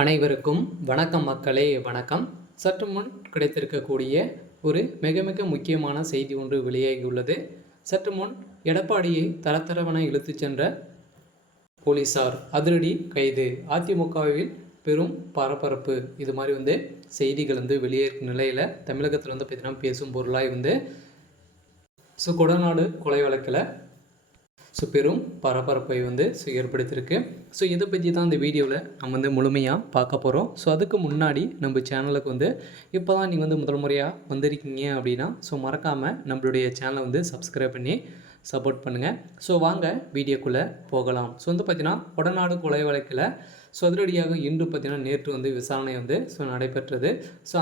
அனைவருக்கும் வணக்கம் மக்களே, வணக்கம். சற்று முன் கிடைத்திருக்கக்கூடிய ஒரு மிக மிக முக்கியமான செய்தி ஒன்று வெளியாகியுள்ளது. சற்று முன் எடப்பாடியை தரத்தரவென இழுத்துச் சென்ற போலீசார் அதிரடி கைது. அதிமுகவில் பெரும் பரபரப்பு. இது மாதிரி செய்திகள் வெளியேறும் நிலையில் தமிழகத்தில் பார்த்தீங்கன்னா பேசும் பொருளாய் கொடநாடு கொலை வழக்கில் பெரும் பரபரப்பை ஏற்படுத்தியிருக்கு. இதை பற்றி தான் இந்த வீடியோவில் நம்ம முழுமையாக பார்க்க போகிறோம். அதுக்கு முன்னாடி நம்ம சேனலுக்கு இப்போ தான் நீங்கள் முதல் முறையாக வந்திருக்கீங்க அப்படின்னா மறக்காமல் நம்மளுடைய சேனலை சப்ஸ்கிரைப் பண்ணி சப்போர்ட் பண்ணுங்கள். வாங்க வீடியோக்குள்ளே போகலாம். பார்த்தீங்கன்னா கொடநாடு கொலை வழக்கில் அதிரடியாக இன்று பார்த்தீங்கன்னா நேற்று விசாரணை நடைபெற்றது.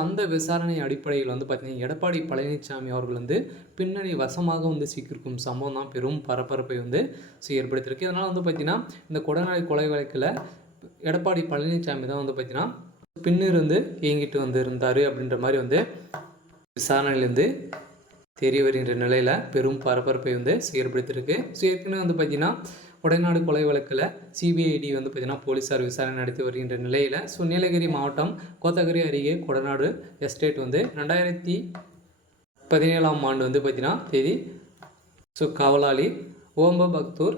அந்த விசாரணை அடிப்படையில் பார்த்தீங்கன்னா எடப்பாடி பழனிசாமி அவர்கள் பின்னணி வசமாக சிக்கியிருக்கும் சம்பவம் தான் பெரும் பரபரப்பை ஏற்படுத்தியிருக்கு. அதனால் பார்த்தீங்கன்னா இந்த கொடநாடு கொலை வழக்கில் எடப்பாடி பழனிசாமி தான் பார்த்தீங்கன்னா பின்னிருந்து இயங்கிட்டு இருந்தார் அப்படின்ற மாதிரி விசாரணையிலேருந்து தெரிய வருகின்ற நிலையில் பெரும் பரபரப்பை ஏற்படுத்தியிருக்கு. ஏற்கனவே பார்த்தீங்கன்னா கொடநாடு கொலை வழக்கில் சிபிஐடி பார்த்தீங்கன்னா போலீஸார் விசாரணை நடத்தி வருகின்ற நிலையில் நீலகிரி மாவட்டம் கோத்தகிரி அருகே கொடநாடு எஸ்டேட் 2017ஆம் ஆண்டு பார்த்தீங்கன்னா தேதி காவலாளி ஓம்ப பக்தூர்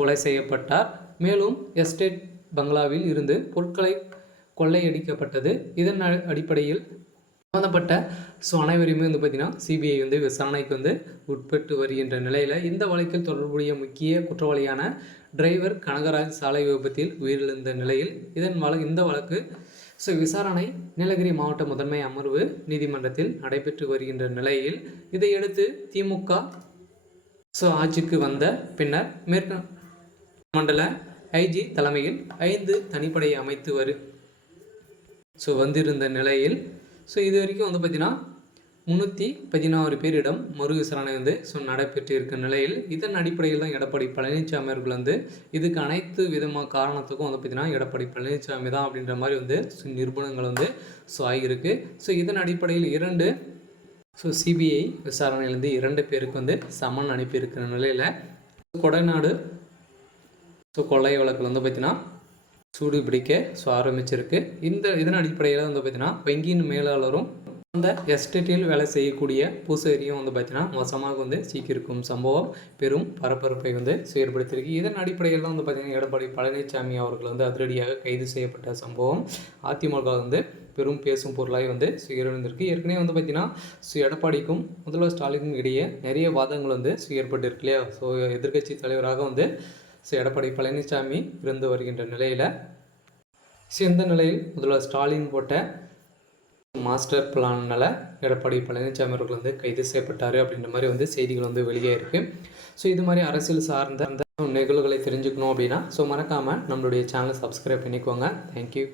கொலை செய்யப்பட்டார். மேலும் எஸ்டேட் பங்களாவில் இருந்து பொருட்களை கொள்ளையடிக்கப்பட்டது. இதன் அடிப்படையில் சம்பந்தப்பட்ட அனைவரையுமே பார்த்தீங்கன்னா சிபிஐ விசாரணைக்கு உட்பட்டு வருகின்ற நிலையில் இந்த வழக்கில் தொடர்புடைய முக்கிய குற்றவாளியான டிரைவர் கனகராஜ் சாலை விபத்தில் உயிரிழந்த நிலையில் இந்த வழக்கு விசாரணை நீலகிரி மாவட்ட முதன்மை அமர்வு நீதிமன்றத்தில் நடைபெற்று வருகின்ற நிலையில் இதையடுத்து திமுக ஆட்சிக்கு வந்த பின்னர் மேற்கு மண்டல ஐஜி தலைமையில் 5 தனிப்படை அமைத்து வந்திருந்த நிலையில் இது வரைக்கும் பார்த்தீங்கன்னா 316 பேரிடம் மறு விசாரணை நடைபெற்று இருக்க நிலையில் இதன் அடிப்படையில் தான் எடப்பாடி பழனிசாமி அவர்கள் இதுக்கு அனைத்து விதமான காரணத்துக்கும் பார்த்தீங்கன்னா எடப்பாடி பழனிசாமி தான் அப்படின்ற மாதிரி நிரூபணங்கள் ஆகியிருக்கு. இதன் அடிப்படையில் 2 சிபிஐ விசாரணையிலேருந்து 2 பேருக்கு சமன் அனுப்பியிருக்கிற நிலையில் கொடநாடு கொள்ளை வழக்கில் பார்த்தீங்கன்னா சூடு பிடிக்க ஆரம்பிச்சிருக்கு. இதன் அடிப்படையில் பார்த்தீங்கன்னா வங்கியின் மேலாளரும் அந்த எஸ்டேட்டில் வேலை செய்யக்கூடிய பூசரியும் பார்த்தீங்கன்னா மோசமாக சீக்கிரம் சம்பவம் பெரும் பரபரப்பை ஏற்படுத்தியிருக்கு. இதன் அடிப்படையில் தான் பார்த்தீங்கன்னா எடப்பாடி பழனிசாமி அவர்கள் அதிரடியாக கைது செய்யப்பட்ட சம்பவம் அதிமுக பெரும் பேசும் பொருளாய் இருந்திருக்கு. ஏற்கனவே பார்த்தீங்கன்னா எடப்பாடிக்கும் முதல்வர் ஸ்டாலினுக்கும் இடையே நிறைய வாதங்கள் ஏற்பட்டிருக்கு இல்லையா. எதிர்க்கட்சி தலைவராக எடப்பாடி பழனிசாமி இருந்து வருகின்ற நிலையில் இந்த நிலையில் முதல்வர் ஸ்டாலின் போட்ட மாஸ்டர் பிளானால் எடப்பாடி பழனிசாமி அவர்கள் கைது செய்யப்பட்டார் அப்படின்ற மாதிரி செய்திகள் வெளியே இருக்குது. இது மாதிரி அரசியல் சார்ந்த நிகழ்வுகளை தெரிஞ்சுக்கணும் அப்படின்னா மறக்காமல் நம்மளுடைய சேனலை சப்ஸ்கிரைப் பண்ணிக்கோங்க. தேங்க்யூ.